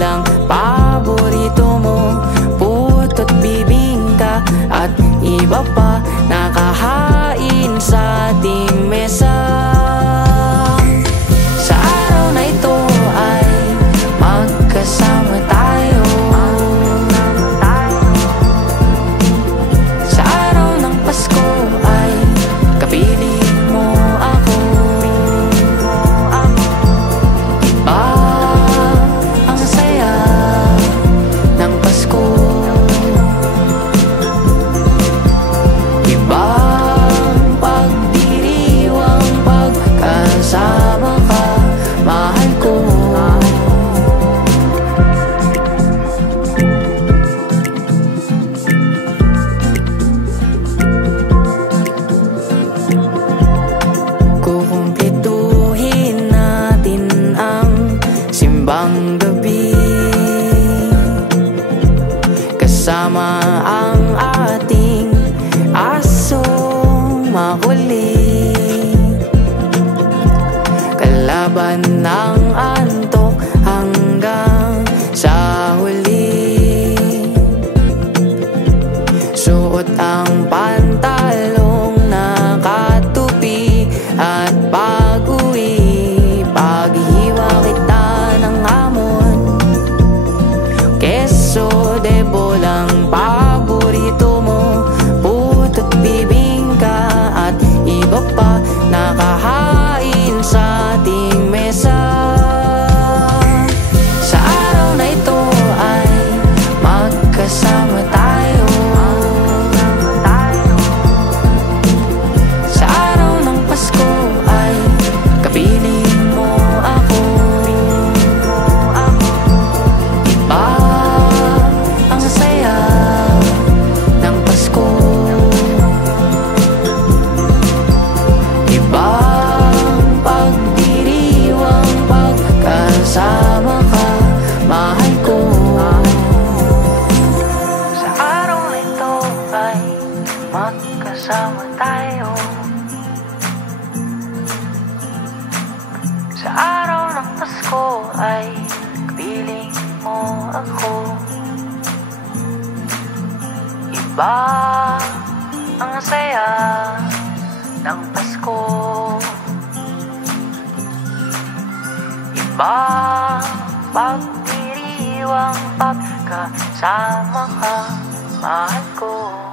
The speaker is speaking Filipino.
lang paborito mo? Puto't bibingka at iba pa nakahain sa ating mesa. Sa araw na ito ay magkasama tayo. Sa araw ng Pasko ay kapiling mo ako. Iba ang saya ng Pasko. Ibang pagdiriwang pagkasama ka, mahal ko. Kukumpletuhin natin ang simbang gabi kasama ang ating asong makulit, kalaban ng antok hanggang sa huli. Suot ang pantalong nakatupi at pag-uwi, paghiwa kita ng hamon. Keso de bolang paborito mo, puto't bibingka at iba pa nakahain sa ating mesa. Sa araw na ito ay magkasama tayo. Sa araw ng Pasko ay kapiling mo ako. Iba ang saya ng Pasko. Ibang pagdiriwang pagkasama ka, mahal ko. Sa araw na ito ay magkasama tayo. Sa araw ng Pasko ay kapiling mo ako. Iba ang saya ng Pasko. Iba pagdiriwang pagkasama ka, mahal ko.